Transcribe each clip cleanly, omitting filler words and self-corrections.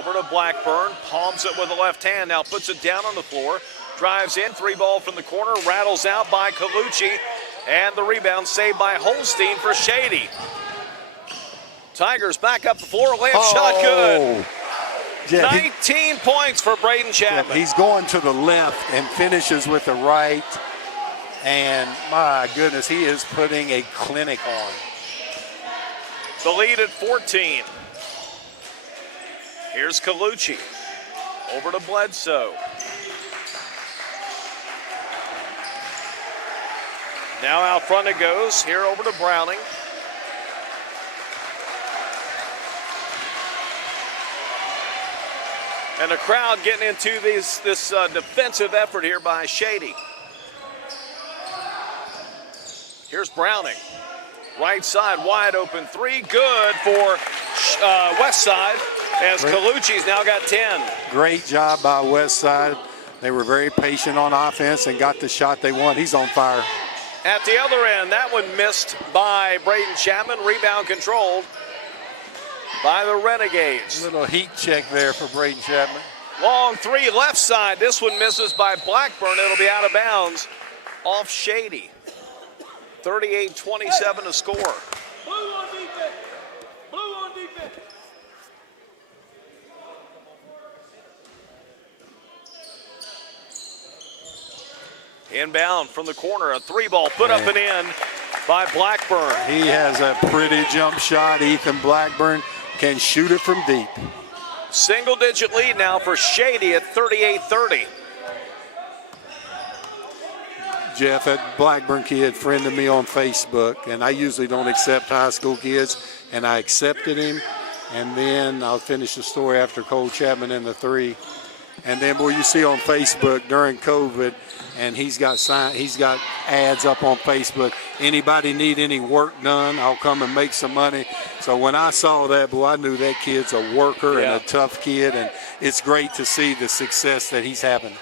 Over to Blackburn, palms it with the left hand, now puts it down on the floor, drives in, 3-ball from the corner, rattles out by Colucci, and the rebound saved by Holstein for Shady. Tigers back up the floor, layup shot good. Yeah, 19 points for Braden Chapman. Yeah, he's going to the left and finishes with the right, and my goodness, he is putting a clinic on. The lead at 14. Here's Colucci. Over to Bledsoe. Now out front it goes. Here over to Browning. And the crowd getting into this defensive effort here by Shady. Here's Browning. Right side, wide open three. Good for West Side, as Colucci's now got 10. Great job by West Side. They were very patient on offense and got the shot they want. He's on fire. At the other end, that one missed by Braden Chapman. Rebound controlled by the Renegades. Little heat check there for Braden Chapman. Long three, left side. This one misses by Blackburn. It'll be out of bounds off Shady. 38-27 to score. Blue on defense. Blue on defense. Inbound from the corner, a 3-ball put up and in by Blackburn. He has a pretty jump shot. Ethan Blackburn can shoot it from deep. Single-digit lead now for Shady at 38-30. Jeff, that Blackburn kid friended me on Facebook, and I usually don't accept high school kids, and I accepted him. And then I'll finish the story after Cole Chapman in the 3. And then, boy, you see on Facebook during COVID, and he's got ads up on Facebook. Anybody need any work done, I'll come and make some money. So when I saw that, boy, I knew that kid's a worker and a tough kid, and it's great to see the success that he's having.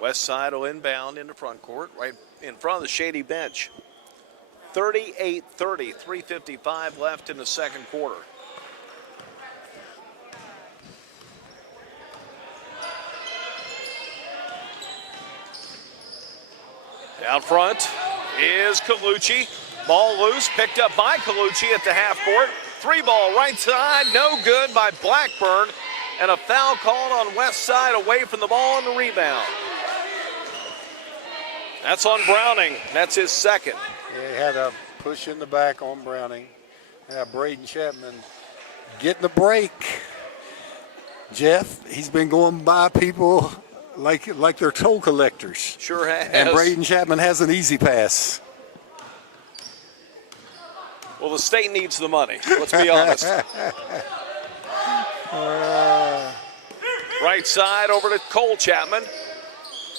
West Side will inbound in the front court, right in front of the Shady bench. 38-30, 3:55 left in the second quarter. Down front is Colucci. Ball loose, picked up by Colucci at the half court. 3-ball right side, no good by Blackburn. And a foul called on West Side away from the ball on the rebound. That's on Browning. That's his second. Yeah, he had a push in the back on Browning. Braden Chapman getting the break. Jeff, he's been going by people like they're toll collectors. Sure has. And Braden Chapman has an easy pass. Well, the state needs the money. Let's be honest. Right side over to Cole Chapman.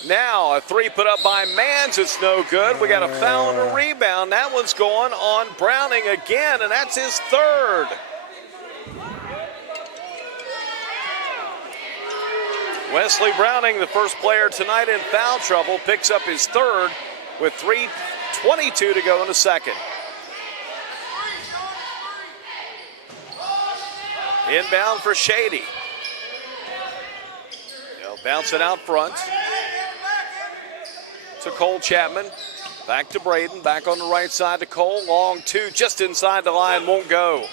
Now a 3 put up by Mans. It's no good. We got a foul and a rebound. That one's going on Browning again, and that's his third. Wesley Browning, the first player tonight in foul trouble, picks up his third with 3:22 to go in the second. Inbound for Shady. They'll bounce it out front to Cole Chapman. Back to Braden, back on the right side to Cole. Long 2, just inside the line, won't go.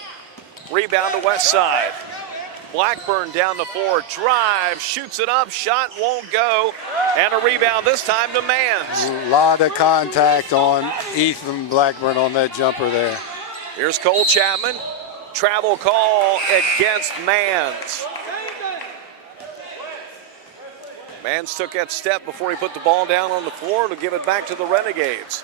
Rebound to West Side. Blackburn down the floor, drive, shoots it up, shot won't go. And a rebound this time to Mans. A lot of contact on Ethan Blackburn on that jumper there. Here's Cole Chapman. Travel call against Mans. Mans took that step before he put the ball down on the floor to give it back to the Renegades.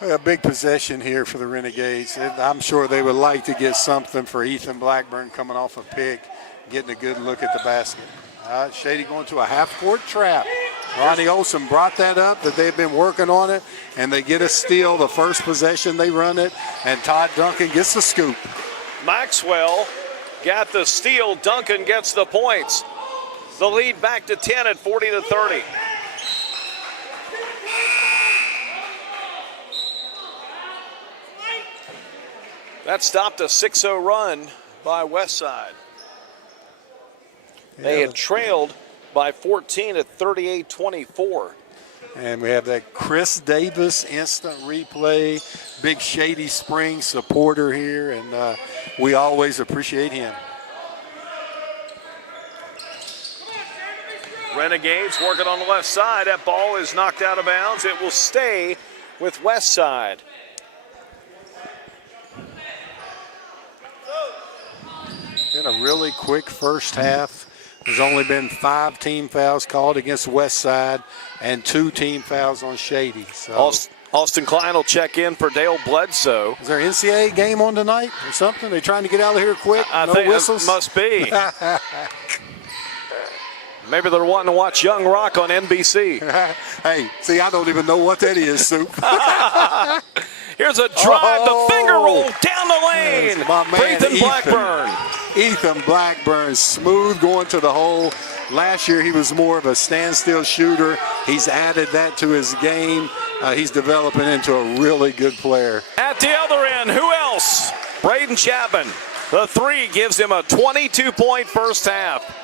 A big possession here for the Renegades. I'm sure they would like to get something for Ethan Blackburn coming off a pick, getting a good look at the basket. Shady going to a half-court trap. Ronnie Olson brought that up, that they've been working on it, and they get a steal. The first possession, they run it, and Todd Duncan gets the scoop. Maxwell got the steal. Duncan gets the points. The lead back to 10 at 40-30. That stopped a 6-0 run by Westside. They had trailed by 14 at 38-24. And we have that Chris Davis instant replay, big Shady Springs supporter here, and we always appreciate him. Renegades working on the left side. That ball is knocked out of bounds. It will stay with Westside. Been a really quick first half. There's only been 5 team fouls called against Westside and 2 team fouls on Shady. So Austin Klein will check in for Dale Bledsoe. is there an NCAA game on tonight or something? They trying to get out of here quick? I no think whistles? it must be. Maybe they're wanting to watch Young Rock on NBC. Hey, see, I don't even know what that is, Soup. Here's a drive, the finger roll down the lane. My man, Ethan Blackburn. Ethan Blackburn, smooth going to the hole. Last year he was more of a standstill shooter. He's added that to his game. He's developing into a really good player. At the other end, who else? Braden Chapman. The 3 gives him a 22-point first half.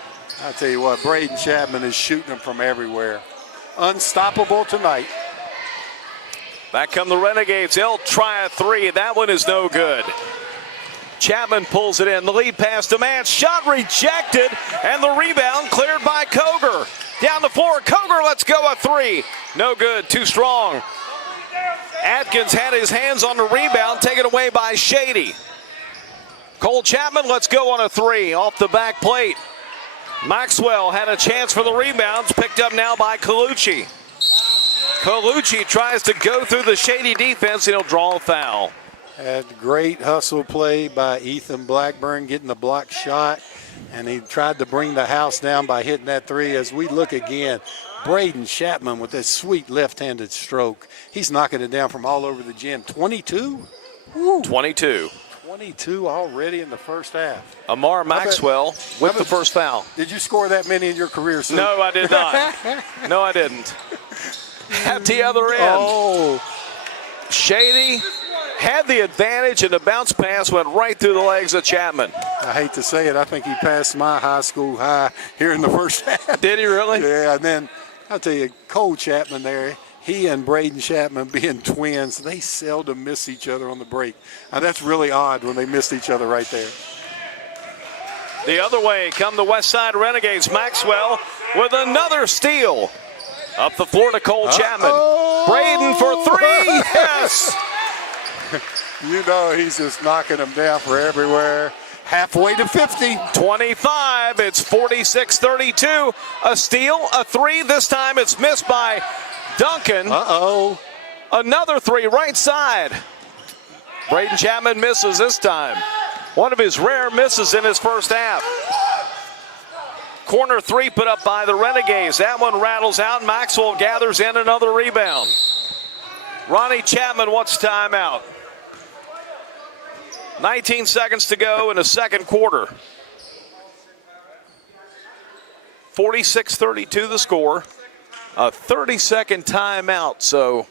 I tell you what, Braden Chapman is shooting them from everywhere. Unstoppable tonight. Back come the Renegades. They'll try a 3. That one is no good. Chapman pulls it in. The lead pass to Mance. Shot rejected. And the rebound cleared by Koger. Down the floor. Koger lets go a 3. No good. Too strong. Atkins had his hands on the rebound. Taken away by Shady. Cole Chapman lets go on a 3 off the back plate. Maxwell had a chance for the rebounds. Picked up now by Colucci. Colucci tries to go through the Shady defense, and he'll draw a foul. Had great hustle play by Ethan Blackburn getting the block shot, and he tried to bring the house down by hitting that 3. As we look again, Braden Chapman with that sweet left-handed stroke. He's knocking it down from all over the gym. 22? Woo. 22. 22 already in the first half. Amar Maxwell with the first foul. Did you score that many in your career, Sue? No, I did not. No, I didn't. At the other end, Shady had the advantage, and the bounce pass went right through the legs of Chapman. I hate to say it, I think he passed my high school high here in the first half. Did he really? Yeah, and then I'll tell you, Cole Chapman there, he and Braden Chapman being twins, they seldom miss each other on the break. Now, that's really odd when they missed each other right there. The other way come the Westside Renegades. Maxwell with another steal. Up the floor to Cole Chapman. Braden for 3. Yes. You know he's just knocking them down for everywhere. Halfway to 50. 25. It's 46-32. A steal, a 3. This time it's missed by Duncan. Another 3 right side. Braden Chapman misses this time. One of his rare misses in his first half. Corner 3 put up by the Renegades. That one rattles out. Maxwell gathers in another rebound. Ronnie Chapman wants timeout. 19 seconds to go in the second quarter. 46-32 the score. A 30-second timeout, so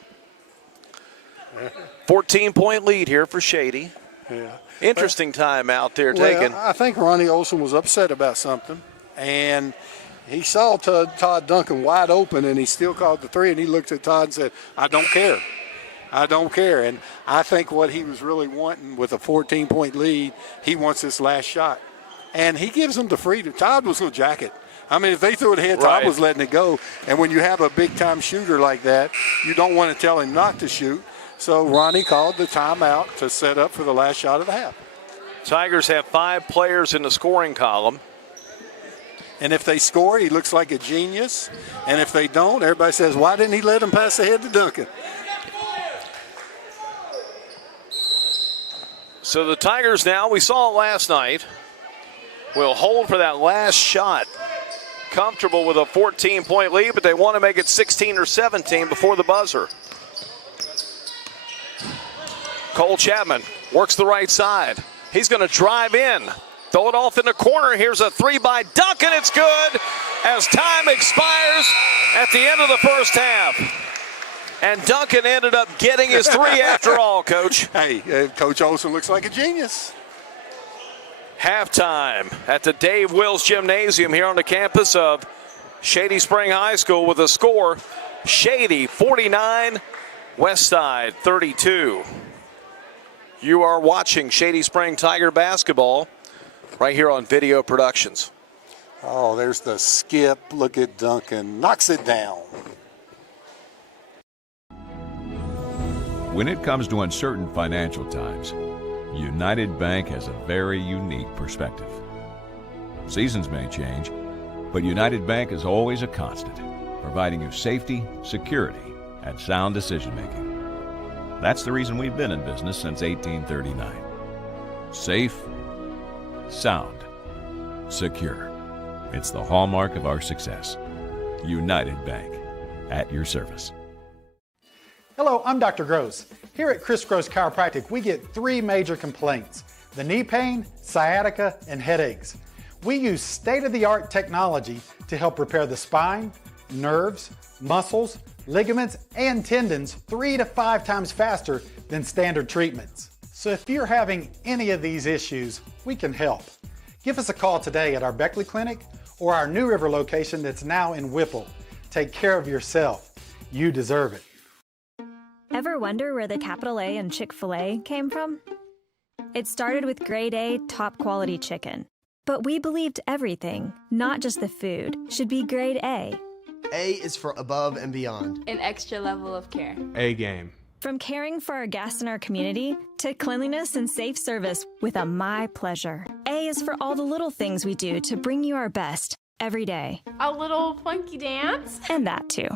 14-point lead here for Shady. Yeah. Interesting timeout there taken. I think Ronnie Olson was upset about something, and he saw Todd Duncan wide open, and he still called the 3, and he looked at Todd and said, I don't care. I don't care. And I think what he was really wanting with a 14-point lead, he wants this last shot. And he gives them the freedom. Todd was going to jack it. I mean, if they threw it ahead, Todd was letting it go. And when you have a big-time shooter like that, you don't want to tell him not to shoot. So Ronnie called the timeout to set up for the last shot of the half. Tigers have 5 players in the scoring column. And if they score, he looks like a genius. And if they don't, everybody says, why didn't he let him pass ahead to Duncan? So the Tigers now, we saw it last night, will hold for that last shot. Comfortable with a 14-point lead, but they want to make it 16 or 17 before the buzzer. Cole Chapman works the right side. He's going to drive in. Throw it off in the corner. Here's a 3 by Duncan. It's good as time expires at the end of the first half. And Duncan ended up getting his three after all, Coach. Hey, Coach Olson looks like a genius. Halftime at the Dave Wills Gymnasium here on the campus of Shady Spring High School with a score, Shady 49, Westside 32. You are watching Shady Spring Tiger basketball right here on Video Productions. Oh, there's the skip. Look at Duncan. Knocks it down. When it comes to uncertain financial times, United Bank has a very unique perspective. Seasons may change, but United Bank is always a constant, providing you safety, security, and sound decision-making. That's the reason we've been in business since 1839. Safe, sound, secure. It's the hallmark of our success. United Bank, at your service. Hello, I'm Dr. Gross. Here at Chris Gross Chiropractic, we get 3 major complaints: the knee pain, sciatica, and headaches. We use state-of-the-art technology to help repair the spine, nerves, muscles, ligaments, and tendons 3 to 5 times faster than standard treatments. So if you're having any of these issues, we can help. Give us a call today at our Beckley Clinic or our New River location that's now in Whipple. Take care of yourself. You deserve it. Ever wonder where the capital A in Chick-fil-A came from? It started with grade A, top quality chicken. But we believed everything, not just the food, should be grade A. A is for above and beyond. An extra level of care. A game. From caring for our guests and our community to cleanliness and safe service with a My Pleasure. A is for all the little things we do to bring you our best every day. A little funky dance. And that too.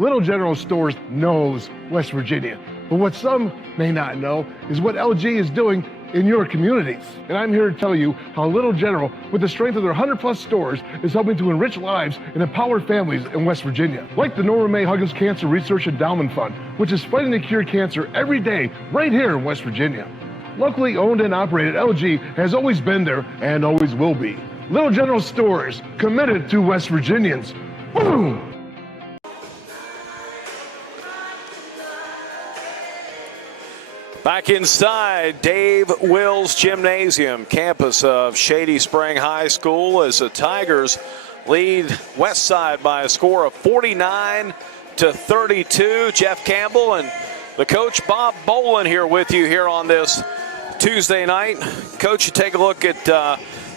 Little General Stores knows West Virginia, but what some may not know is what LG is doing in your communities. And I'm here to tell you how Little General, with the strength of their 100+ stores, is helping to enrich lives and empower families in West Virginia. Like the Norma May Huggins Cancer Research Endowment Fund, which is fighting to cure cancer every day right here in West Virginia. Locally owned and operated, LG has always been there and always will be. Little General Stores, committed to West Virginians. Boom! Back inside Dave Wills Gymnasium, campus of Shady Spring High School, as the Tigers lead Westside by a score of 49-32. Jeff Campbell and the coach Bob Bolin here with you here on this Tuesday night. Coach, you take a look at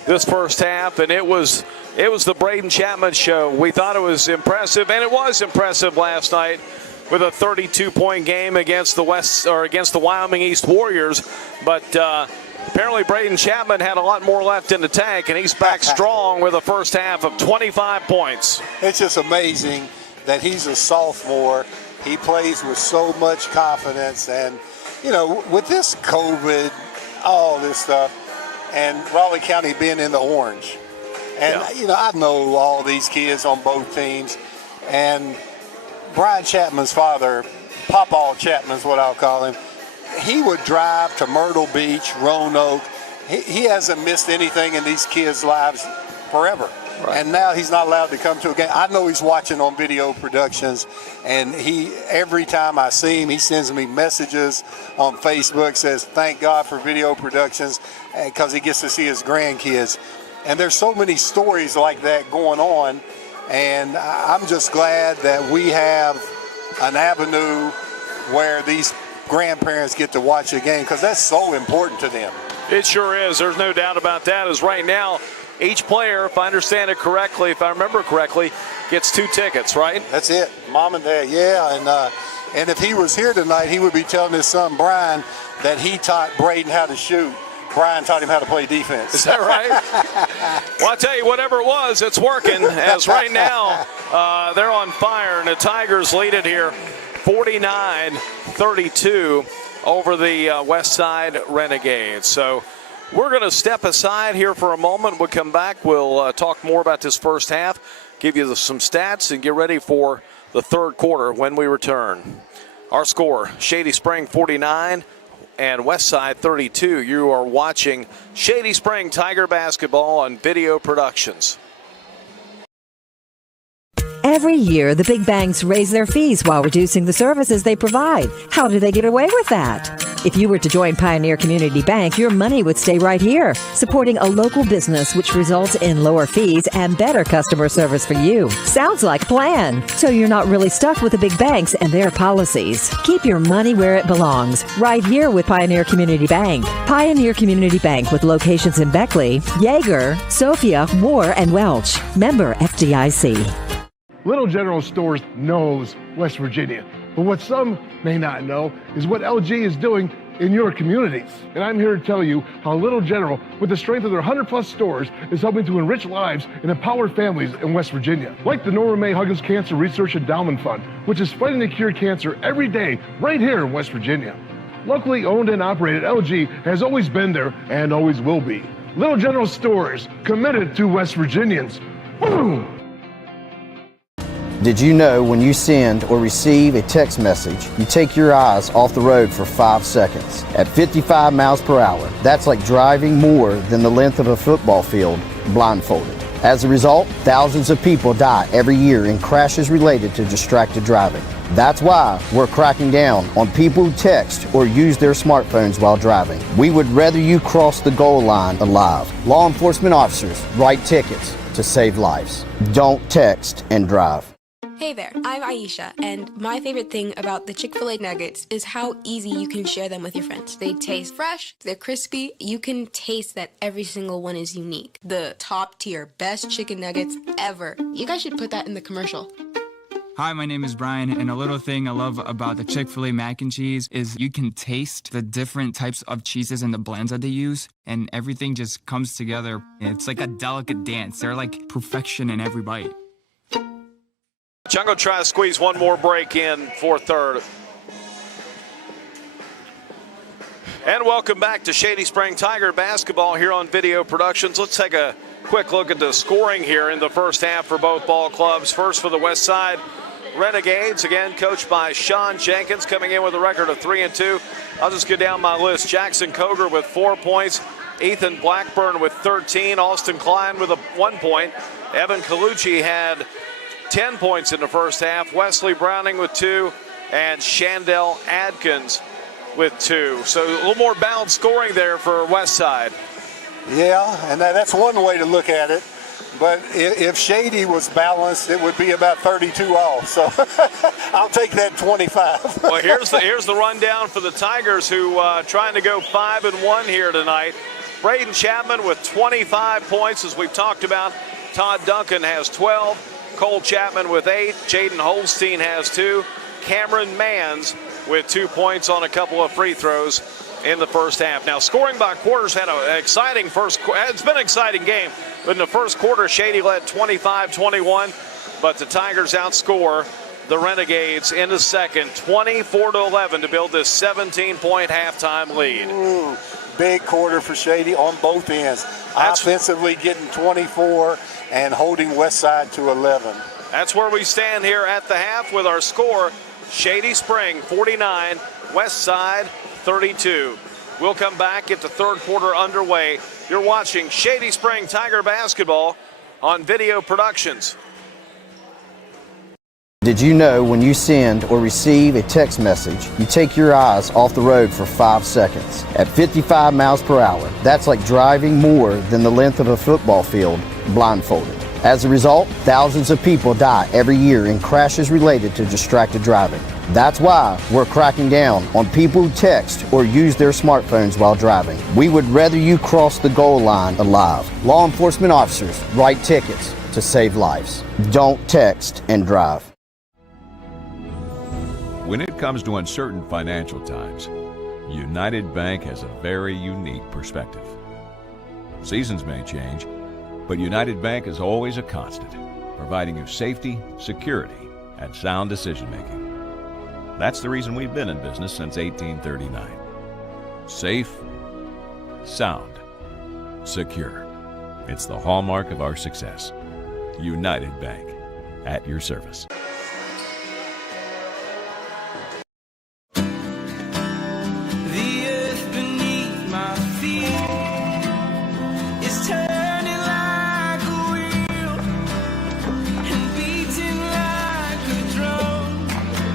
this first half, and it was the Braden Chapman show. We thought it was impressive, and it was impressive last night, with a 32-point game against the Wyoming East Warriors. But apparently Braden Chapman had a lot more left in the tank, and he's back strong with a first half of 25 points. It's just amazing that he's a sophomore. He plays with so much confidence. And, you know, with this COVID, all this stuff, and Raleigh County being in the orange. And, you know, I know all these kids on both teams. And Brian Chapman's father, Papa Chapman is what I'll call him, he would drive to Myrtle Beach, Roanoke. He hasn't missed anything in these kids' lives forever. Right. And now he's not allowed to come to a game. I know he's watching on Video Productions, and every time I see him, he sends me messages on Facebook, says, thank God for Video Productions, because he gets to see his grandkids. And there's so many stories like that going on. And I'm just glad that we have an avenue where these grandparents get to watch a game, because that's so important to them. It sure is. There's no doubt about that. As right now, each player, if I understand it correctly, if I remember correctly, gets 2 tickets, right? That's it. Mom and Dad, yeah. And if he was here tonight, he would be telling his son, Brian, that he taught Braden how to shoot. Brian taught him how to play defense. Is that right? Well, I'll tell you, whatever it was, it's working. As right now, they're on fire, and the Tigers lead it here 49-32 over the Westside Renegades. So we're going to step aside here for a moment. We'll come back. We'll talk more about this first half, give you some stats, and get ready for the third quarter when we return. Our score, Shady Spring 49 and Westside 32. You are watching Shady Spring Tiger basketball on Video Productions. Every year, the big banks raise their fees while reducing the services they provide. How do they get away with that? If you were to join Pioneer Community Bank, your money would stay right here, supporting a local business, which results in lower fees and better customer service for you. Sounds like a plan. So you're not really stuck with the big banks and their policies. Keep your money where it belongs, right here with Pioneer Community Bank. Pioneer Community Bank with locations in Beckley, Yeager, Sophia, Moore, and Welch. Member FDIC. Little General Stores knows West Virginia, but what some may not know is what LG is doing in your communities. And I'm here to tell you how Little General, with the strength of their 100+ stores, is helping to enrich lives and empower families in West Virginia. Like the Norma May Huggins Cancer Research Endowment Fund, which is fighting to cure cancer every day right here in West Virginia. Locally owned and operated, LG has always been there and always will be. Little General Stores, committed to West Virginians. Boom! Did you know when you send or receive a text message, you take your eyes off the road for 5 seconds? At 55 miles per hour, that's like driving more than the length of a football field blindfolded. As a result, thousands of people die every year in crashes related to distracted driving. That's why we're cracking down on people who text or use their smartphones while driving. We would rather you cross the goal line alive. Law enforcement officers write tickets to save lives. Don't text and drive. Hey there, I'm Aisha, and my favorite thing about the Chick-fil-A nuggets is how easy you can share them with your friends. They taste fresh, they're crispy, you can taste that every single one is unique. The top tier, best chicken nuggets ever. You guys should put that in the commercial. Hi, my name is Brian, and a little thing I love about the Chick-fil-A mac and cheese is you can taste the different types of cheeses and the blends that they use, and everything just comes together. It's like a delicate dance. They're like perfection in every bite. Jungle try to squeeze one more break in for third. And welcome back to Shady Spring Tiger basketball here on Video Productions. Let's take a quick look at the scoring here in the first half for both ball clubs. First for the West Side Renegades, again coached by Sean Jenkins, coming in with a record of 3-2. I'll just go down my list. Jackson Koger with 4 points. Ethan Blackburn with 13. Austin Klein with 1 point. Evan Colucci had 10 points in the first half. Wesley Browning with 2, and Shandell Adkins with 2. So a little more balanced scoring there for West Side. Yeah, and that's one way to look at it. But if Shady was balanced, it would be about 32 all. So I'll take that 25. Well, here's the rundown for the Tigers, who trying to go 5-1 here tonight. Braden Chapman with 25 points, as we've talked about. Todd Duncan has 12. Cole Chapman with 8. Jaden Holstein has 2. Cameron Manns with 2 points on a couple of free throws in the first half. Now, scoring by quarters had an exciting it's been an exciting game. But in the first quarter, Shady led 25-21, but the Tigers outscore the Renegades in the second, 24-11, to build this 17-point halftime lead. Ooh, big quarter for Shady on both ends. Offensively getting 24 and holding Westside to 11. That's where we stand here at the half with our score: Shady Spring 49, Westside 32. We'll come back, get the third quarter underway. You're watching Shady Spring Tiger basketball on Video Productions. Did you know when you send or receive a text message, you take your eyes off the road for 5 seconds? At 55 miles per hour, that's like driving more than the length of a football field blindfolded. As a result, thousands of people die every year in crashes related to distracted driving. That's why we're cracking down on people who text or use their smartphones while driving. We would rather you cross the goal line alive. Law enforcement officers write tickets to save lives. Don't text and drive. When it comes to uncertain financial times, United Bank has a very unique perspective. Seasons may change, but United Bank is always a constant, providing you safety, security, and sound decision-making. That's the reason we've been in business since 1839. Safe, sound, secure. It's the hallmark of our success. United Bank, at your service. Turning like a wheel and beating like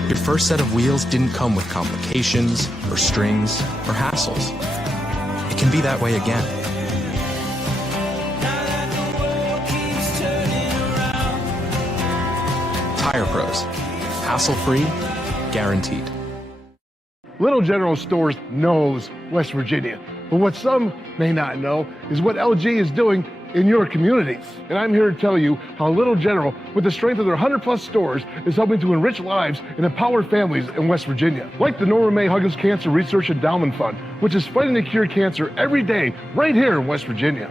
Your first set of wheels didn't come with complications, or strings, or hassles. It can be that way again. Tire Pros. Hassle-free, guaranteed. Little General Stores knows West Virginia, but what some may not know is what LG is doing in your communities. And I'm here to tell you how Little General, with the strength of their 100+ stores, is helping to enrich lives and empower families in West Virginia. Like the Norma May Huggins Cancer Research Endowment Fund, which is fighting to cure cancer every day right here in West Virginia.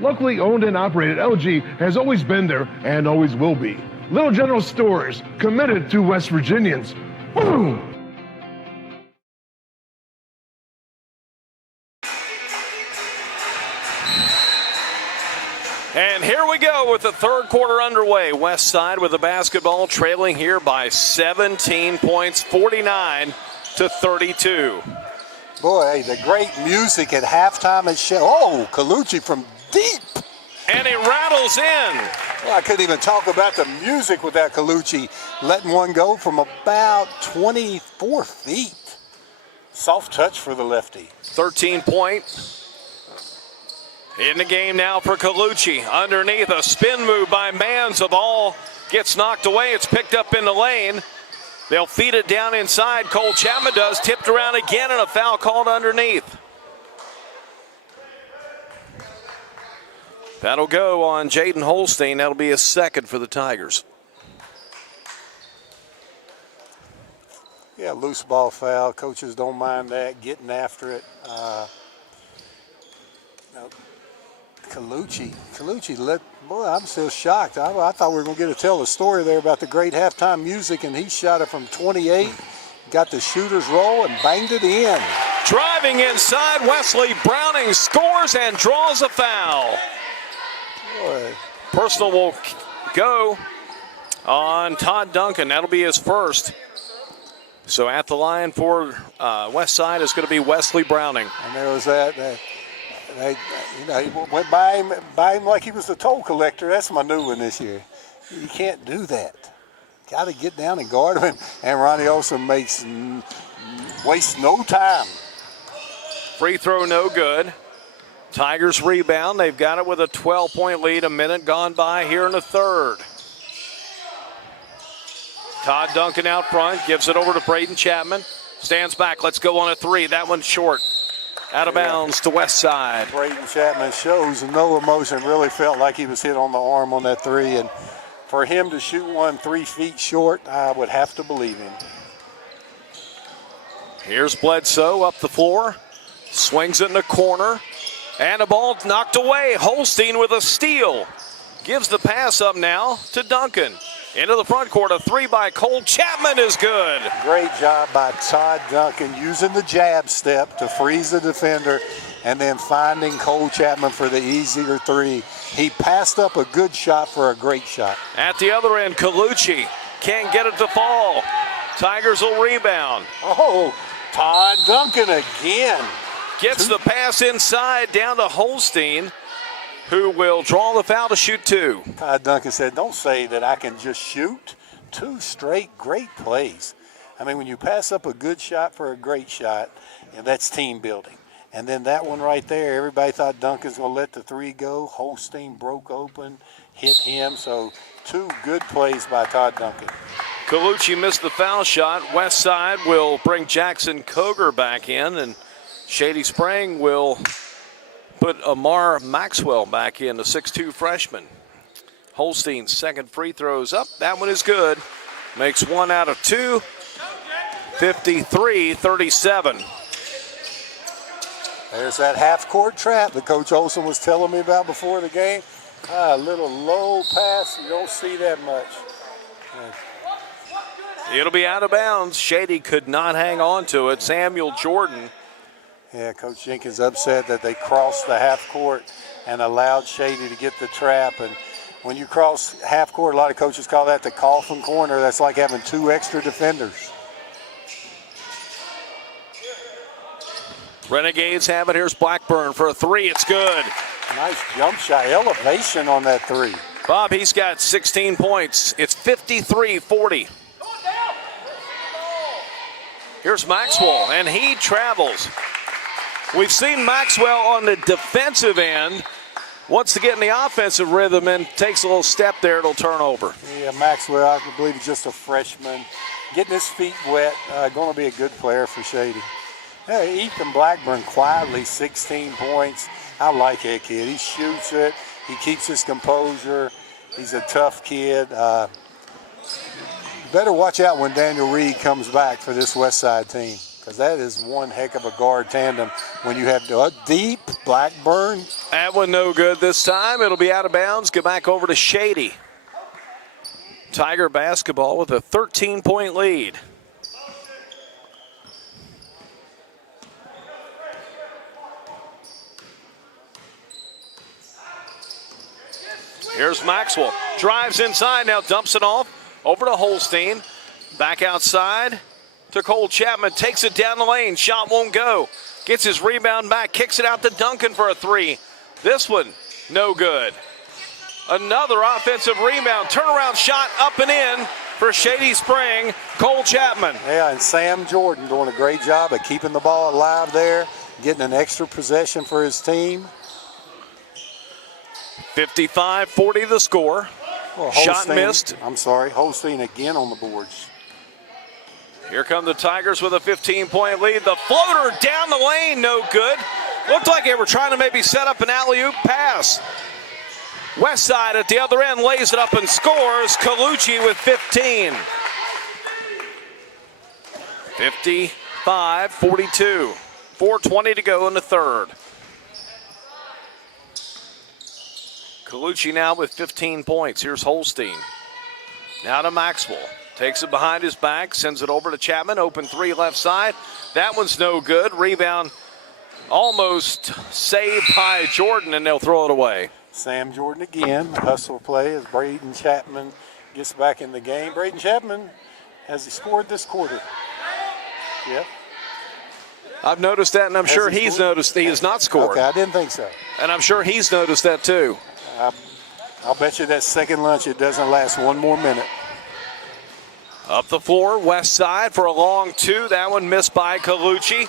Locally owned and operated, LG has always been there and always will be. Little General Stores, committed to West Virginians. Boom! And here we go with the third quarter underway. West Side with the basketball trailing here by 17 points, 49-32. Boy, the great music at halftime at Oh, Colucci from deep. And he rattles in. Well, I couldn't even talk about the music without Colucci letting one go from about 24 feet. Soft touch for the lefty. 13-point. In the game now for Colucci. Underneath, a spin move by Mans. The ball gets knocked away. It's picked up in the lane. They'll feed it down inside. Cole Chapman does. Tipped around again, and a foul called underneath. That'll go on Jaden Holstein. That'll be a second for the Tigers. Yeah, loose ball foul. Coaches don't mind that, getting after it. Colucci boy, I'm still shocked. I thought we were going to get to tell a story there about the great halftime music, and he shot it from 28, got the shooter's roll, and banged it in. Driving inside, Wesley Browning scores and draws a foul. Boy. Personal will go on Todd Duncan. That'll be his first. So at the line for West Side is going to be Wesley Browning. And there was that. He went by him like he was the toll collector. That's my new one this year. You can't do that. Got to get down and guard him. And Ronnie Olsen wastes no time. Free throw no good. Tigers rebound. They've got it with a 12-point lead. A minute gone by here in the third. Todd Duncan out front. Gives it over to Braden Chapman. Stands back. Let's go on a three. That one's short. Out of bounds to West Side. Braden Chapman shows no emotion. Really felt like he was hit on the arm on that three. And for him to shoot one 3 feet short, I would have to believe him. Here's Bledsoe up the floor. Swings it in the corner. And the ball knocked away. Holstein with a steal. Gives the pass up now to Duncan. Into the front court, a three by Cole Chapman is good. Great job by Todd Duncan using the jab step to freeze the defender and then finding Cole Chapman for the easier three. He passed up a good shot for a great shot. At the other end, Colucci can't get it to fall. Tigers will rebound. Oh, Todd Duncan again. Gets the pass inside down to Holstein, who will draw the foul to shoot two. Todd Duncan said, don't say that I can just shoot. Two straight great plays. I mean, when you pass up a good shot for a great shot, that's team building. And then that one right there, everybody thought Duncan's going to let the three go. Holstein broke open, hit him. So two good plays by Todd Duncan. Colucci missed the foul shot. West Side will bring Jackson Koger back in, and Shady Spring will put Amar Maxwell back in, the 6'2 freshman. Holstein's second free throw's up. That one is good. Makes 1 out of 2. 53-37. There's that half-court trap that Coach Olsen was telling me about before the game. A little low pass. You don't see that much. It'll be out of bounds. Shady could not hang on to it. Samuel Jordan. Yeah, Coach Jenkins upset that they crossed the half court and allowed Shady to get the trap. And when you cross half court, a lot of coaches call that the coffin corner. That's like having two extra defenders. Renegades have it. Here's Blackburn for a three. It's good. Nice jump shot. Elevation on that three. Bob, he's got 16 points. It's 53-40. Here's Maxwell, and he travels. We've seen Maxwell on the defensive end. Wants to get in the offensive rhythm and takes a little step there, it'll turn over. Yeah, Maxwell, I believe he's just a freshman. Getting his feet wet, going to be a good player for Shady. Hey, Ethan Blackburn quietly, 16 points. I like that kid. He shoots it. He keeps his composure. He's a tough kid. Better watch out when Daniel Reed comes back for this West Side team, because that is one heck of a guard tandem when you have a deep Blackburn. That one no good this time. It'll be out of bounds. Go back over to Shady. Tiger basketball with a 13-point lead. Here's Maxwell. Drives inside, now dumps it off. Over to Holstein. Back outside to Cole Chapman. Takes it down the lane. Shot won't go. Gets his rebound back. Kicks it out to Duncan for a three. This one, no good. Another offensive rebound. Turnaround shot up and in for Shady Spring. Cole Chapman. Yeah, and Sam Jordan doing a great job of keeping the ball alive there. Getting an extra possession for his team. 55-40 the score. Well, Shot missed. I'm sorry, Holstein again on the boards. Here come the Tigers with a 15-point lead. The floater down the lane, no good. Looked like they were trying to maybe set up an alley-oop pass. West Side at the other end lays it up and scores. Colucci with 15. 55-42. 4:20 to go in the third. Colucci now with 15 points. Here's Holstein. Now to Maxwell. Takes it behind his back, sends it over to Chapman. Open three left side. That one's no good. Rebound almost saved by Jordan, and they'll throw it away. Sam Jordan again. Hustle play as Braden Chapman gets back in the game. Braden Chapman, has he scored this quarter? Yeah. I've noticed that, and I'm sure he's noticed he has not scored. Okay, I didn't think so. And I'm sure he's noticed that too. I'll bet you that second lunch, it doesn't last one more minute. Up the floor, West Side for a long two. That one missed by Colucci.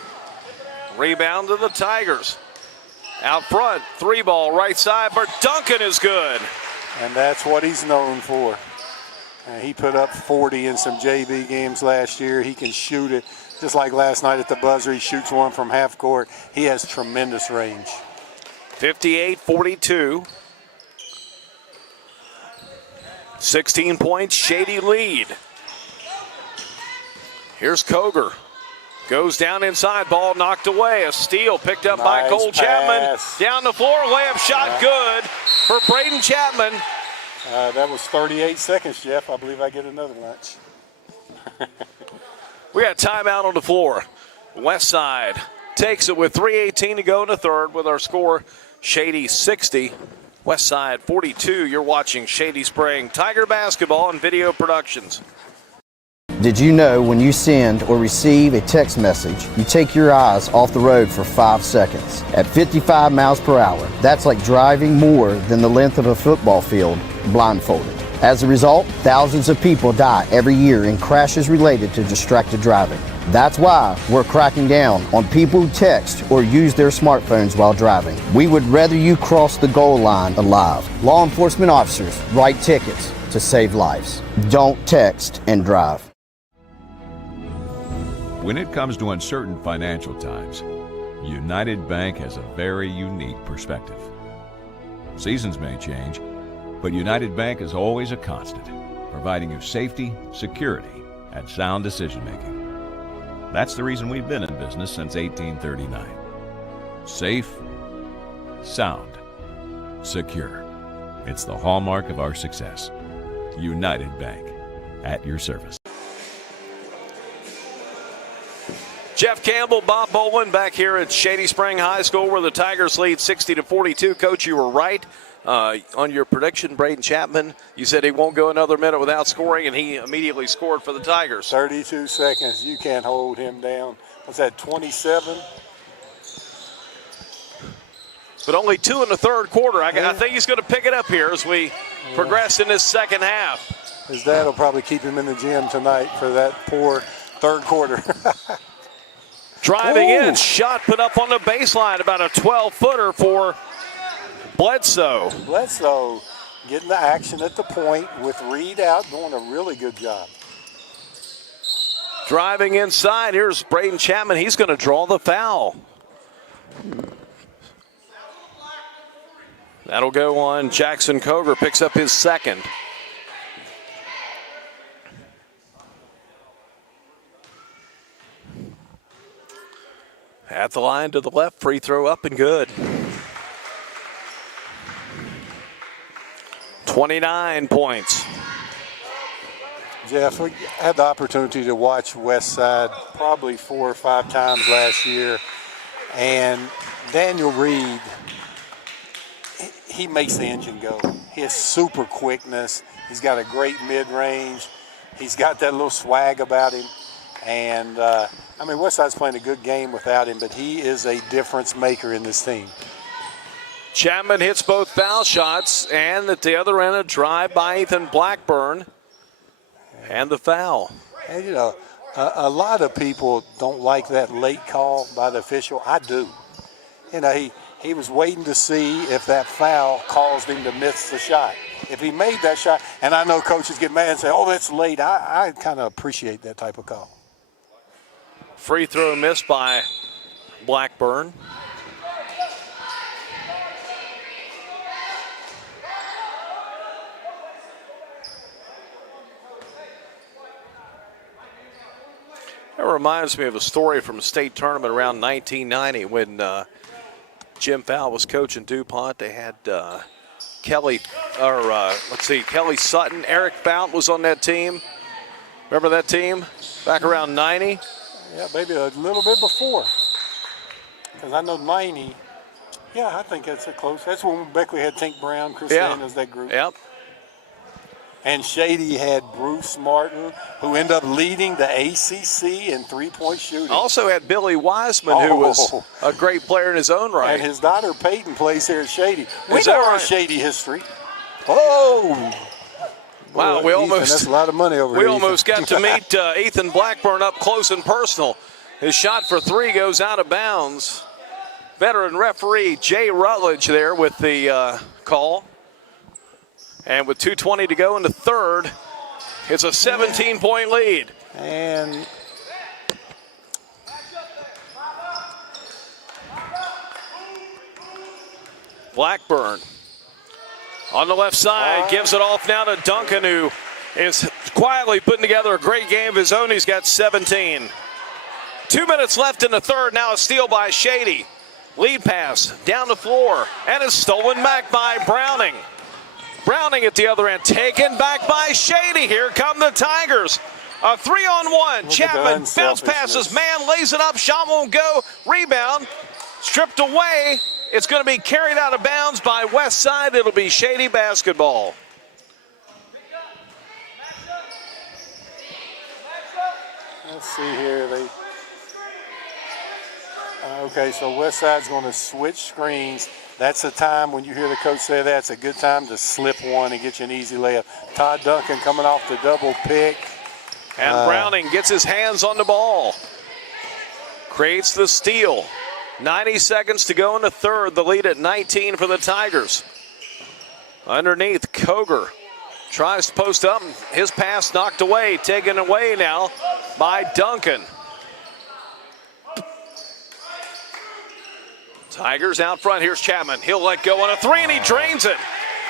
Rebound to the Tigers. Out front, three ball right side, but Duncan is good. And that's what he's known for. He put up 40 in some JV games last year. He can shoot it. Just like last night at the buzzer, he shoots one from half court. He has tremendous range. 58-42. 16 points, Shady lead. Here's Koger. Goes down inside, ball knocked away. A steal picked up by Cole Chapman. Down the floor, layup shot good for Braden Chapman. That was 38 seconds, Jeff. I believe I get another lunch. We got timeout on the floor. West Side takes it with 3:18 to go in the third with our score Shady 60, West Side 42. You're watching Shady Spring Tiger Basketball and Video Productions. Did you know when you send or receive a text message, you take your eyes off the road for 5 seconds? At 55 miles per hour, that's like driving more than the length of a football field blindfolded. As a result, thousands of people die every year in crashes related to distracted driving. That's why we're cracking down on people who text or use their smartphones while driving. We would rather you cross the goal line alive. Law enforcement officers write tickets to save lives. Don't text and drive. When it comes to uncertain financial times, United Bank has a very unique perspective. Seasons may change, but United Bank is always a constant, providing you safety, security, and sound decision-making. That's the reason we've been in business since 1839. Safe, sound, secure. It's the hallmark of our success. United Bank, at your service. Jeff Campbell, Bob Bolin back here at Shady Spring High School where the Tigers lead 60-42. Coach, you were right on your prediction. Braden Chapman, you said he won't go another minute without scoring, and he immediately scored for the Tigers. 32 seconds. You can't hold him down. What's that, 27? But only 2 in the third quarter. I think he's going to pick it up here as we progress in this second half. His dad will probably keep him in the gym tonight for that poor third quarter. Driving Ooh. in, shot put up on the baseline, about a 12-footer for Bledsoe. Bledsoe getting the action at the point with Reed out, doing a really good job. Driving inside, here's Braden Chapman. He's going to draw the foul. That'll go on Jackson Coger, picks up his second. At the line to the left, free throw up and good. 29 points. Jeff, we had the opportunity to watch Westside probably 4 or 5 times last year, and Daniel Reed, he makes the engine go. He has super quickness. He's got a great mid-range. He's got that little swag about him. And, I mean, Westside's playing a good game without him, but he is a difference maker in this team. Chapman hits both foul shots, and at the other end, a drive by Ethan Blackburn. And the foul. And, you know, a lot of people don't like that late call by the official. I do. You know, he was waiting to see if that foul caused him to miss the shot. If he made that shot, and I know coaches get mad and say, oh, that's late. I kind of appreciate that type of call. Free throw missed by Blackburn. That reminds me of a story from a state tournament around 1990 when Jim Fowle was coaching DuPont. They had Kelly Sutton. Eric Fount was on that team. Remember that team back around 90? Yeah, maybe a little bit before. Because I know 90. Yeah, I think that's a close. That's when Beckley had Tink Brown, Chris Sanders, that group. Yep. And Shady had Bruce Martin, who ended up leading the ACC in three-point shooting. Also had Billy Wiseman, who was a great player in his own right. And his daughter Peyton plays here at Shady. We Is know that our right? Shady history. Oh! Wow, Ethan, that's a lot of money over we here. almost got to meet Ethan Blackburn up close and personal. His shot for three goes out of bounds. Veteran referee Jay Rutledge there with the call. And with 2:20 to go in the third, it's a 17-point lead. And Blackburn on the left side gives it off now to Duncan, who is quietly putting together a great game of his own. He's got 17. 2 minutes left in the third. Now a steal by Shady. Lead pass down the floor, and it's stolen back by Browning. Browning at the other end, taken back by Shady. Here come the Tigers. A 3-on-1. Chapman bounce passes, man lays it up, shot won't go. Rebound, stripped away. It's going to be carried out of bounds by West Side. It'll be Shady basketball. let's see here. Okay, so West Side's going to switch screens. That's the time when you hear the coach say that, it's a good time to slip one and get you an easy layup. Todd Duncan coming off the double pick. And Browning gets his hands on the ball. Creates the steal. 90 seconds to go in the third. The lead at 19 for the Tigers. Underneath, Coger tries to post up. His pass knocked away. Taken away now by Duncan. Tigers out front. Here's Chapman. He'll let go on a three, and he drains it.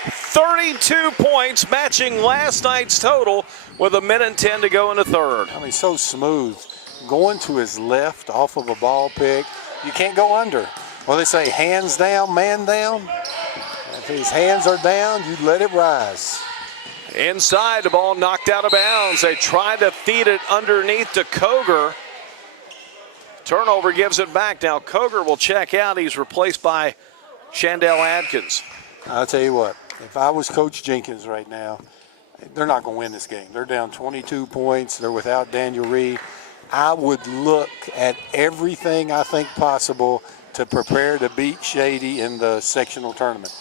32 points, matching last night's total with 1:10 to go in the third. I mean, so smooth. Going to his left off of a ball pick. You can't go under. Well, they say hands down, man down. If his hands are down, you let it rise. Inside, the ball knocked out of bounds. They tried to feed it underneath to Coger. Turnover gives it back. Now Coger will check out. He's replaced by Chandell Adkins. I'll tell you what, if I was Coach Jenkins right now, they're not going to win this game. They're down 22 points. They're without Daniel Reed. I would look at everything I think possible to prepare to beat Shady in the sectional tournament.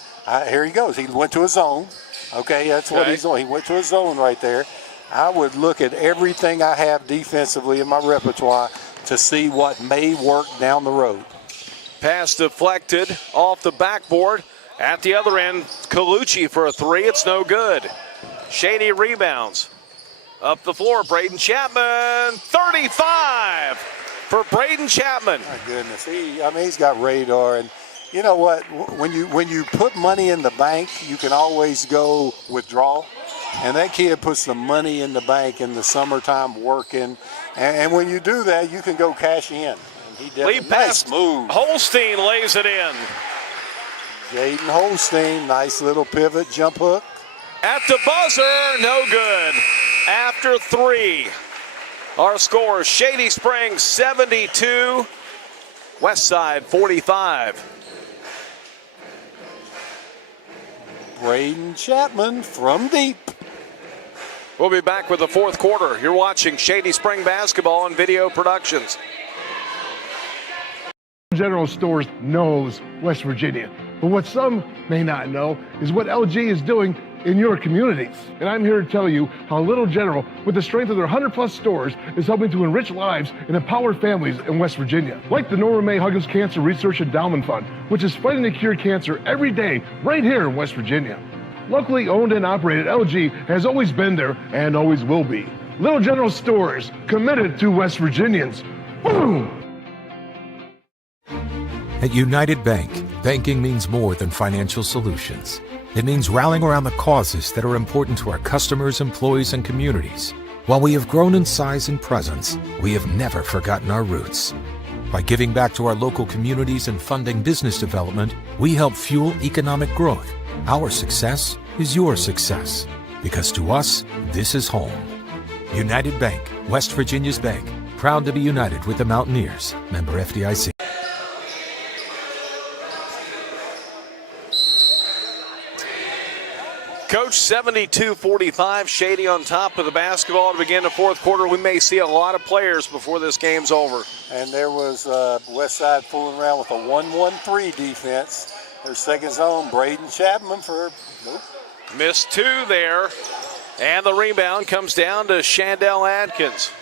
Here he goes. He went to a zone. Okay, that's what he's doing. He went to a zone right there. I would look at everything I have defensively in my repertoire to see what may work down the road. Pass deflected off the backboard. At the other end, Colucci for a three. It's no good. Shady rebounds. Up the floor, Braden Chapman. 35 for Braden Chapman. My goodness, he's got radar. And you know what? When you put money in the bank, you can always go withdraw. And that kid puts the money in the bank in the summertime working. And when you do that, you can go cash in. And he definitely, lead pass. Nice move. Holstein lays it in. Jaden Holstein, nice little pivot jump hook. At the buzzer, no good. After three, our score, Shady Springs 72, Westside 45. Braden Chapman from deep. We'll be back with the fourth quarter. You're watching Shady Spring Basketball and Video Productions. General Stores knows West Virginia, but what some may not know is what LG is doing in your communities. And I'm here to tell you how Little General, with the strength of their 100+ stores, is helping to enrich lives and empower families in West Virginia. Like the Norma May Huggins Cancer Research Endowment Fund, which is fighting to cure cancer every day right here in West Virginia. Locally owned and operated, LG has always been there and always will be. Little General Stores, committed to West Virginians. Boom! At United Bank, banking means more than financial solutions. It means rallying around the causes that are important to our customers, employees, and communities. While we have grown in size and presence, we have never forgotten our roots. By giving back to our local communities and funding business development, we help fuel economic growth. Our success is your success, because to us, this is home. United Bank, West Virginia's bank, proud to be united with the Mountaineers. Member FDIC. Coach, 72-45, Shady on top of the basketball to begin the fourth quarter. We may see a lot of players before this game's over. And there was Westside fooling around with a 1-1-3 defense. Their second zone, Braden Chapman for, nope. Missed two there. And the rebound comes down to Shandell Adkins.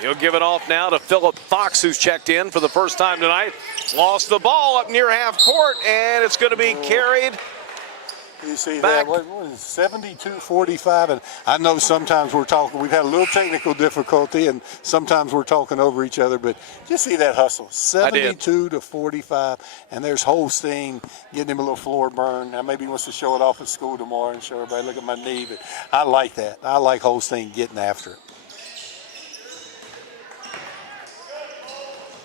He'll give it off now to Phillip Fox, who's checked in for the first time tonight. Lost the ball up near half court, and it's going to be carried. You see back. that? What is 72-45? And I know sometimes we've had a little technical difficulty, and sometimes we're talking over each other, but just see that hustle. 72-45, and there's Holstein getting him a little floor burn. Now maybe he wants to show it off at school tomorrow and show everybody, look at my knee, but I like that. I like Holstein getting after it.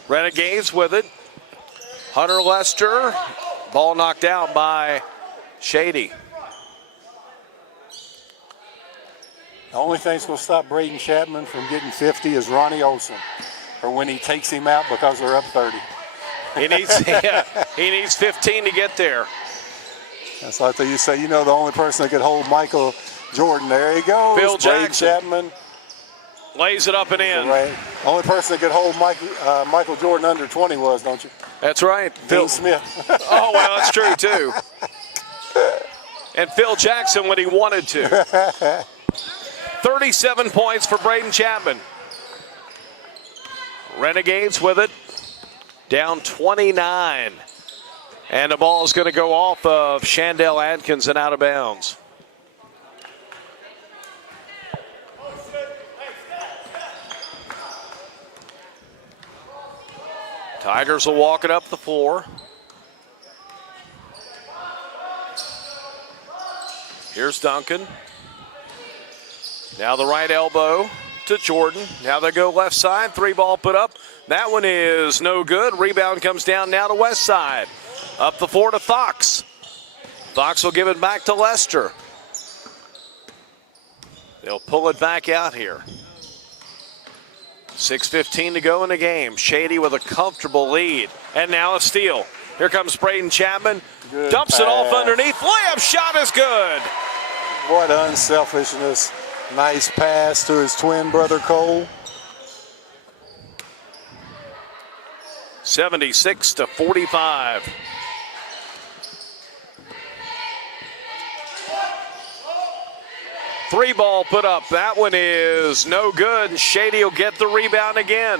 Renegades with it. Hunter Lester, ball knocked out by Shady. The only thing that's going to stop Braden Chapman from getting 50 is Ronnie Olson, or when he takes him out because they're up 30. He needs 15 to get there. That's like they used to say, the only person that could hold Michael Jordan. There he goes. Phil Braden Jackson Chapman lays it up and in. Right. Only person that could hold Michael Jordan under 20 was, don't you? That's right. Phil Smith. Oh, well, that's true, too. And Phil Jackson when he wanted to. 37 points for Braden Chapman. Renegades with it. Down 29. And the ball is going to go off of Shandell Adkins and out of bounds. Tigers will walk it up the floor. Here's Duncan. Now the right elbow to Jordan. Now they go left side. Three ball put up. That one is no good. Rebound comes down now to West Side. Up the floor to Fox. Fox will give it back to Lester. They'll pull it back out here. 6:15 to go in the game. Shady with a comfortable lead. And now a steal. Here comes Braden Chapman. Good Dumps pass. it off underneath. Layup shot is good. What unselfishness. Nice pass to his twin brother, Cole. 76-45. Three ball put up. That one is no good. Shady will get the rebound again.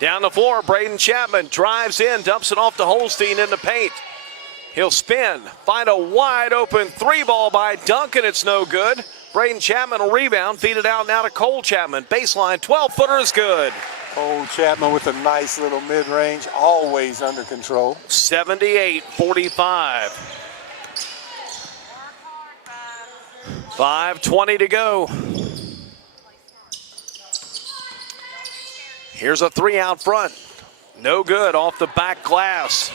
Down the floor, Braden Chapman drives in, dumps it off to Holstein in the paint. He'll spin, find a wide open three ball by Duncan. It's no good. Braden Chapman will rebound, feed it out now to Cole Chapman. Baseline, 12-footer is good. Cole Chapman with a nice little mid-range, always under control. 78-45. 5:20 to go. Here's a three out front. No good off the back glass.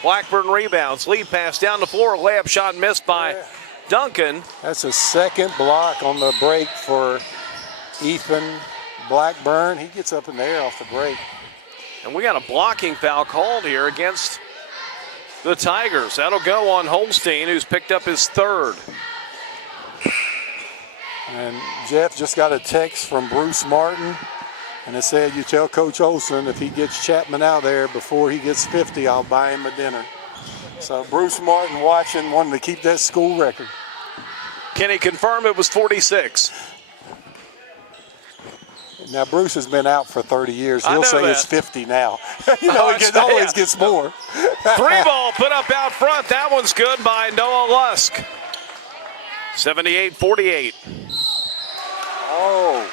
Blackburn rebounds. Lead pass down the floor. Layup shot missed by Duncan. That's a second block on the break for Ethan Blackburn. He gets up in the air off the break. And we got a blocking foul called here against the Tigers. That'll go on Holstein, who's picked up his third. And Jeff just got a text from Bruce Martin, and it said, you tell Coach Olson if he gets Chapman out there before he gets 50, I'll buy him a dinner. So Bruce Martin watching, wanting to keep that school record. Can he confirm it was 46? Now, Bruce has been out for 30 years. He'll say it's 50 now. He always gets more. Three ball put up out front. That one's good by Noah Lusk. 78-48. Oh,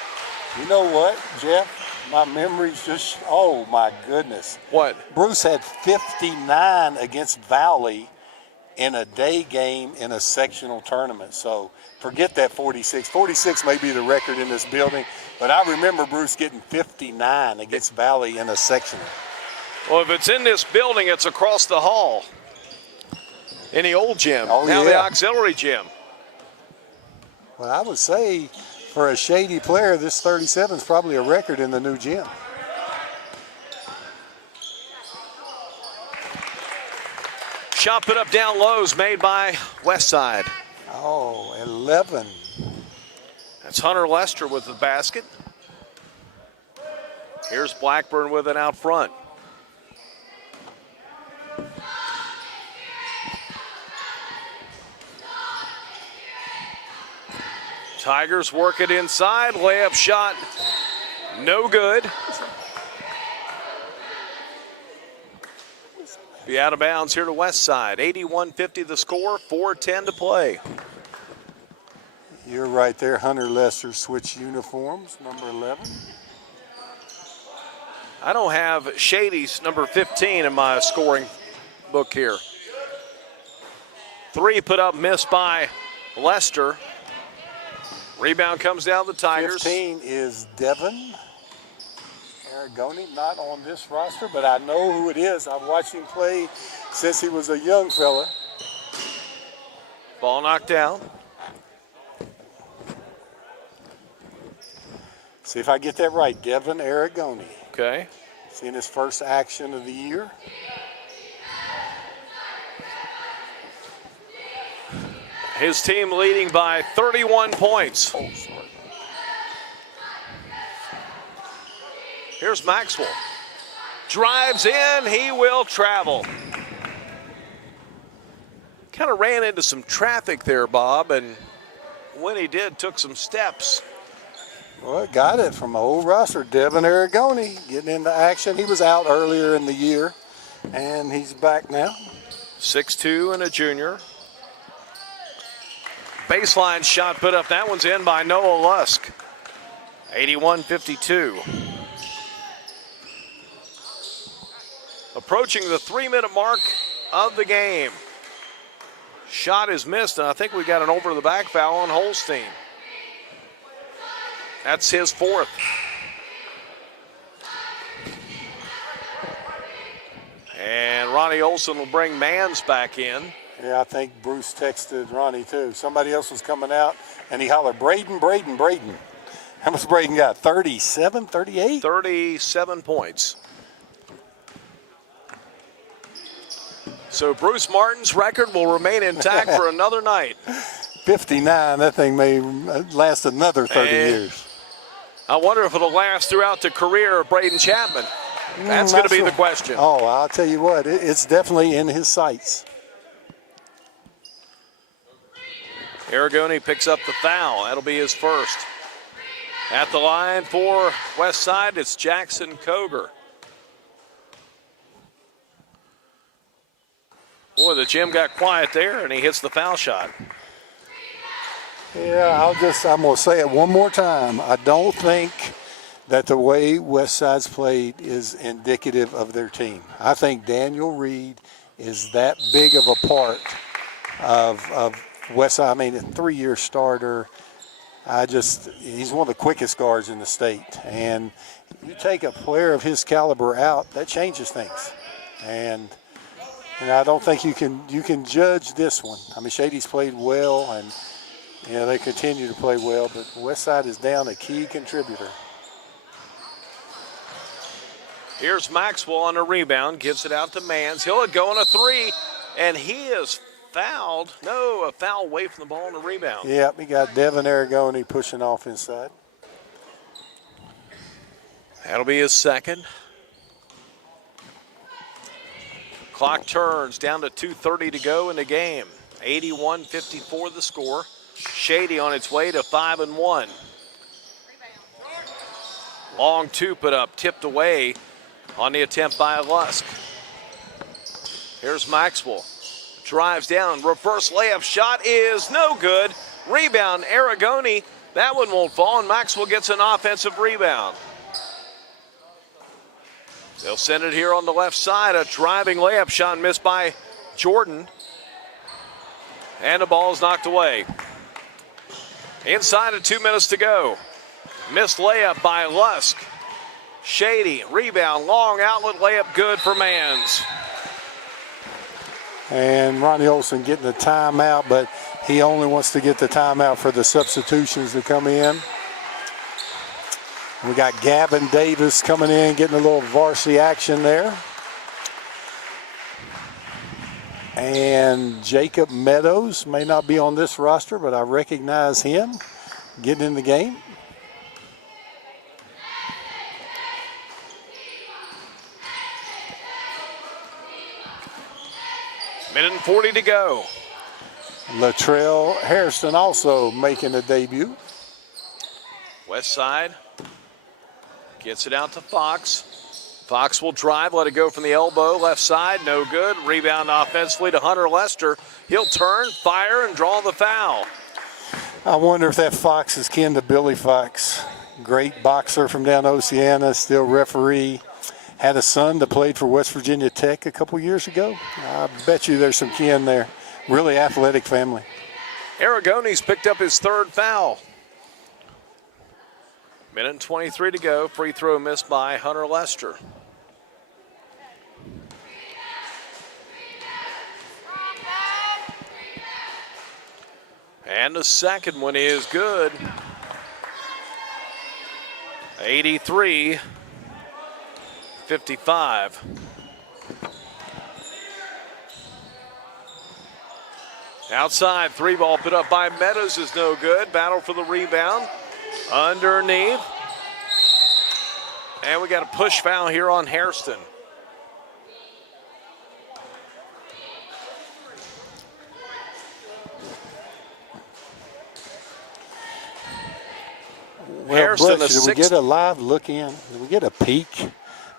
you know what, Jeff? My memory's just, oh my goodness. What? Bruce had 59 against Valley in a day game in a sectional tournament. So forget that 46. 46 may be the record in this building, but I remember Bruce getting 59 against Valley in a sectional. Well, if it's in this building, it's across the hall in the old gym. Oh, now yeah. the auxiliary gym. Well, I would say for a Shady player, this 37 is probably a record in the new gym. Shot put up down low is made by Westside. Oh, 11. That's Hunter Lester with the basket. Here's Blackburn with it out front. Tigers work it inside. Layup shot, no good. Be out of bounds here to Westside. 81-50 the score, 4:10 to play. You're right there. Hunter Lester switched uniforms, number 11. I don't have Shady's number 15 in my scoring book here. Three put up, missed by Lester. Rebound comes down the Tigers. 15 is Devin Aragoni, not on this roster, but I know who it is. I've watched him play since he was a young fella. Ball knocked down. See if I get that right. Devin Aragoni. Okay. Seeing his first action of the year. His team leading by 31 points. Oh, sorry. Here's Maxwell. Drives in, he will travel. Kind of ran into some traffic there, Bob, and when he did, took some steps. Well, got it from an old roster. Devin Aragoni getting into action. He was out earlier in the year, and he's back now. 6'2" and a junior. Baseline shot put up. That one's in by Noah Lusk. 81-52. Approaching the 3-minute mark of the game. Shot is missed, and I think we got an over-the-back foul on Holstein. That's his fourth. And Ronnie Olson will bring Mans back in. Yeah, I think Bruce texted Ronnie too. Somebody else was coming out, and he hollered, Braden, Braden, Braden. How much Braden got? 37, 38? 37 points. So Bruce Martin's record will remain intact for another night. 59, that thing may last another 30 years. I wonder if it'll last throughout the career of Braden Chapman. That's going to be the question. Oh, I'll tell you what, it's definitely in his sights. Aragoni picks up the foul. That'll be his first. At the line for West Side, it's Jackson Koger. Boy, the gym got quiet there, and he hits the foul shot. Yeah, I'm going to say it one more time. I don't think that the way West Side's played is indicative of their team. I think Daniel Reed is that big of a part of West Side. I mean, a 3-year starter. He's one of the quickest guards in the state. And you take a player of his caliber out, that changes things. And I don't think you can judge this one. I mean, Shady's played well, and they continue to play well, but West Side is down a key contributor. Here's Maxwell on a rebound, gives it out to Mans. He'll go on a three, and he is fouled. No, a foul away from the ball on the rebound. Yep, he got Devin Aragoni pushing off inside. That'll be his second. Clock turns down to 2:30 to go in the game. 81-54 the score. Shady on its way to 5-1. Long two put up, tipped away on the attempt by Lusk. Here's Maxwell. Drives down, reverse layup shot is no good. Rebound, Aragoni. That one won't fall, and Maxwell gets an offensive rebound. They'll send it here on the left side. A driving layup shot missed by Jordan. And the ball is knocked away. Inside of 2 minutes to go. Missed layup by Lusk. Shady, rebound, long outlet layup, good for Mans. And Ronnie Olson getting the timeout, but he only wants to get the timeout for the substitutions to come in. We got Gavin Davis coming in, getting a little varsity action there. And Jacob Meadows may not be on this roster, but I recognize him getting in the game. Minute and 40 to go. Latrell Harrison also making a debut. West Side gets it out to Fox. Fox will drive, let it go from the elbow, left side, no good. Rebound offensively to Hunter Lester. He'll turn, fire, and draw the foul. I wonder if that Fox is kin to Billy Fox. Great boxer from down Oceana, still referee. Had a son that played for West Virginia Tech a couple years ago. I bet you there's some kin there. Really athletic family. Aragoni's picked up his third foul. Minute and 23 to go. Free throw missed by Hunter Lester. And the second one is good. 83-55. Outside, three ball put up by Meadows is no good. Battle for the rebound. Underneath. And we got a push foul here on Hairston. Well, Hairston, Butch, did we get a live look in? Did we get a peek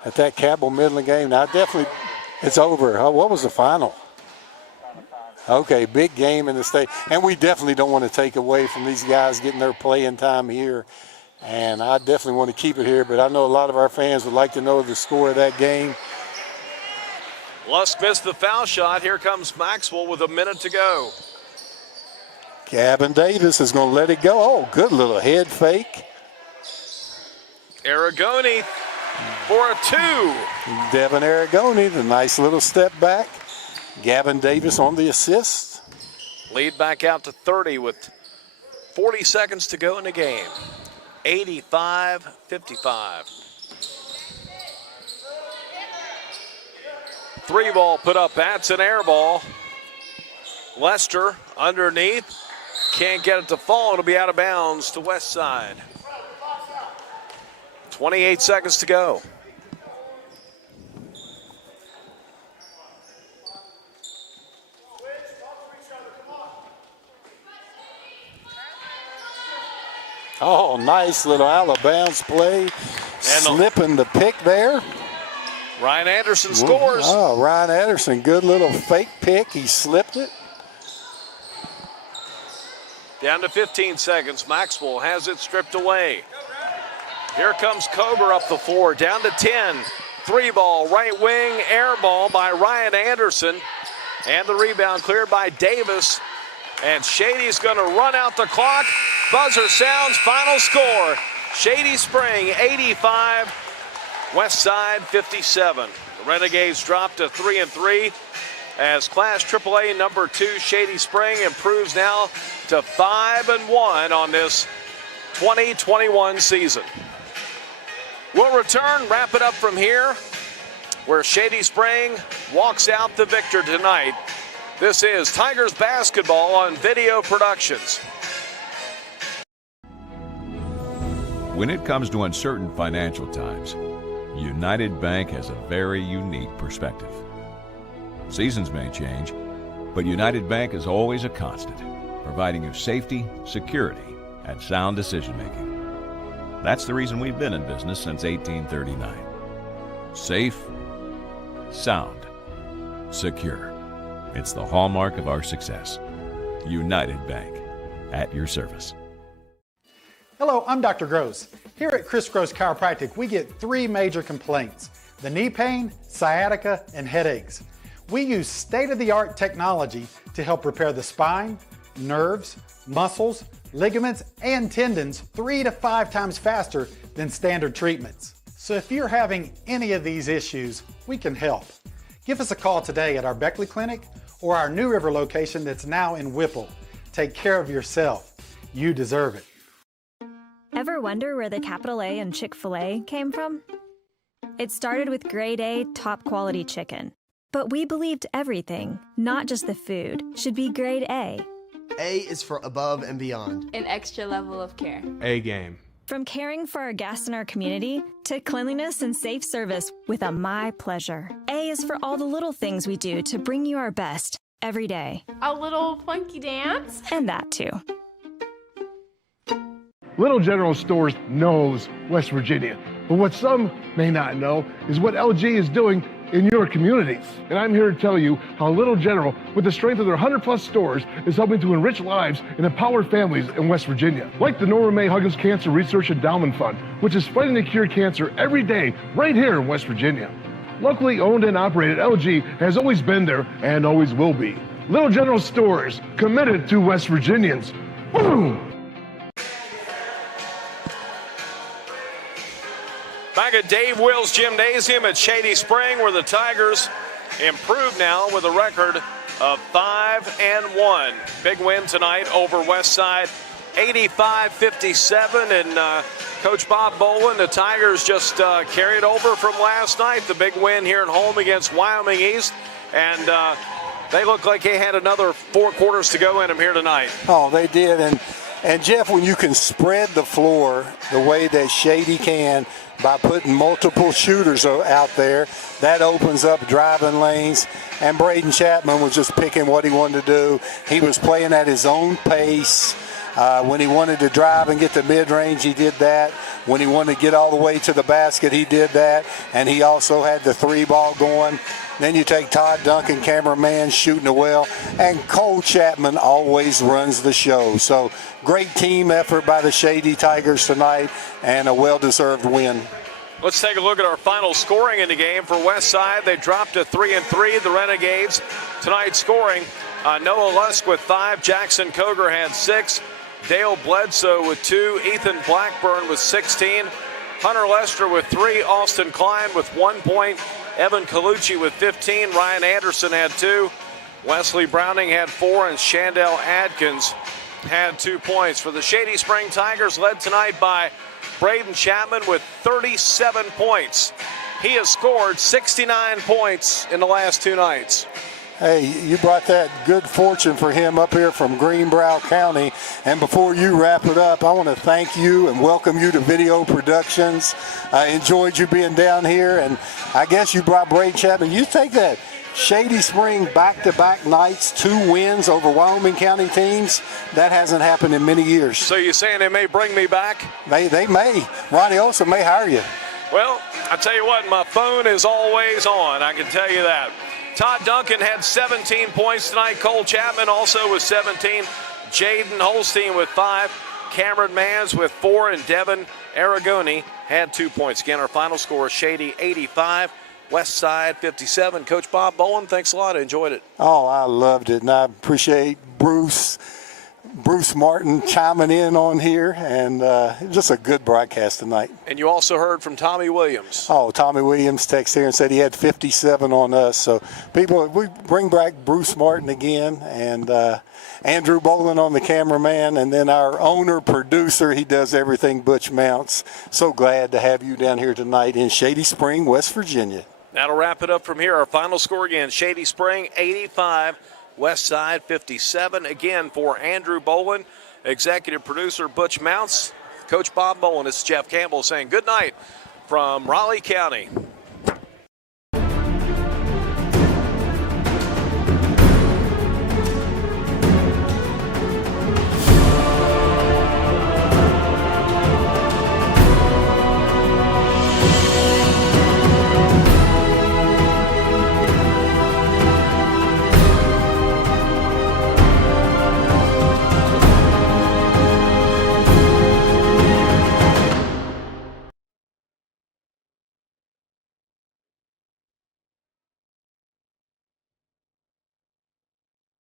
at that Cabell Midland game? Now, definitely, it's over. What was the final? Okay, big game in the state. And we definitely don't want to take away from these guys getting their playing time here. And I definitely want to keep it here, but I know a lot of our fans would like to know the score of that game. Lusk missed the foul shot. Here comes Maxwell with a minute to go. Gavin Davis is going to let it go. Oh, good little head fake. Aragoni for a two. Devin Aragoni, the nice little step back. Gavin Davis on the assist. Lead back out to 30 with 40 seconds to go in the game. 85-55. Three ball put up. That's an air ball. Lester underneath. Can't get it to fall. It'll be out of bounds to West Side. 28 seconds to go. Nice little out of bounds play. Slipping the pick there. Ryan Anderson scores. Oh, Ryan Anderson, good little fake pick. He slipped it. Down to 15 seconds. Maxwell has it stripped away. Here comes Koger up the floor, down to 10. 3-ball, right wing, air ball by Ryan Anderson. And the rebound cleared by Davis. And Shady's going to run out the clock. Buzzer sounds, final score. Shady Spring 85, West Side 57. The Renegades drop to 3-3 as Class AAA number 2 Shady Spring improves now to 5-1 on this 2021 season. We'll return, wrap it up from here, where Shady Spring walks out the victor tonight. This is Tigers basketball on Video Productions. When it comes to uncertain financial times, United Bank has a very unique perspective. Seasons may change, but United Bank is always a constant, providing you safety, security, and sound decision-making. That's the reason we've been in business since 1839. Safe, sound, secure. It's the hallmark of our success. United Bank, at your service. Hello, I'm Dr. Gross. Here at Chris Gross Chiropractic, we get 3 major complaints: the knee pain, sciatica, and headaches. We use state-of-the-art technology to help repair the spine, nerves, muscles, ligaments, and tendons 3 to 5 times faster than standard treatments. So if you're having any of these issues, we can help. Give us a call today at our Beckley Clinic or our New River location that's now in Whipple. Take care of yourself. You deserve it. Ever wonder where the capital A in Chick-fil-A came from? It started with grade A, top quality chicken. But we believed everything, not just the food, should be grade A. A is for above and beyond. An extra level of care. A game. From caring for our guests and our community to cleanliness and safe service with a My Pleasure. A is for all the little things we do to bring you our best every day. A little funky dance. And that too. Little General Stores knows West Virginia, but what some may not know is what LG is doing in your communities. And I'm here to tell you how Little General, with the strength of their 100+ stores, is helping to enrich lives and empower families in West Virginia. Like the Norma May Huggins Cancer Research Endowment Fund, which is fighting to cure cancer every day right here in West Virginia. Locally owned and operated, LG has always been there and always will be. Little General Stores, committed to West Virginians. Boom! Back at Dave Wills Gymnasium at Shady Spring, where the Tigers improve now with a record of 5-1. Big win tonight over Westside, 85-57. And Coach Bob Bolin, the Tigers just carried over from last night, the big win here at home against Wyoming East. And they look like they had another 4 quarters to go in them here tonight. Oh, they did. And Jeff, when you can spread the floor the way that Shady can by putting multiple shooters out there, that opens up driving lanes. And Braden Chapman was just picking what he wanted to do. He was playing at his own pace. When he wanted to drive and get to mid-range, he did that. When he wanted to get all the way to the basket, he did that. And he also had the 3-ball going. Then you take Todd Duncan, cameraman, shooting the well. And Cole Chapman always runs the show. So great team effort by the Shady Tigers tonight and a well-deserved win. Let's take a look at our final scoring in the game for Westside. They dropped to 3-3, the Renegades. Tonight scoring, Noah Lusk with 5, Jackson Koger had 6, Dale Bledsoe with 2, Ethan Blackburn with 16, Hunter Lester with 3, Austin Klein with 1 point, Evan Colucci with 15, Ryan Anderson had 2, Wesley Browning had 4, and Shandell Adkins had 2 points. For the Shady Spring Tigers, led tonight by Braden Chapman with 37 points. He has scored 69 points in the last 2 nights. Hey, you brought that good fortune for him up here from Greenbrier County. And before you wrap it up, I want to thank you and welcome you to Video Productions. I enjoyed you being down here, and I guess you brought Braden Chapman. You take that Shady Spring back-to-back nights, 2 wins over Wyoming County teams. That hasn't happened in many years. So you're saying they may bring me back? They may. Ronnie Olson may hire you. Well, I tell you what, my phone is always on. I can tell you that. Todd Duncan had 17 points tonight. Cole Chapman also with 17. Jaden Holstein with 5. Cameron Mans with 4. And Devin Aragoni had 2 points. Again, our final score, Shady 85. West Side 57. Coach Bob Bowen, thanks a lot. I enjoyed it. Oh, I loved it, and I appreciate Bruce Martin chiming in on here, and just a good broadcast tonight. And you also heard from Tommy Williams. Oh, Tommy Williams texted here and said he had 57 on us. So, people, we bring back Bruce Martin again, and Andrew Bolin on the cameraman, and then our owner, producer, he does everything, Butch Mounts. So glad to have you down here tonight in Shady Spring, West Virginia. That'll wrap it up from here. Our final score again, Shady Spring 85, West Side 57. Again, for Andrew Bolin, executive producer Butch Mounts, Coach Bob Bolin, this is Jeff Campbell saying good night from Raleigh County.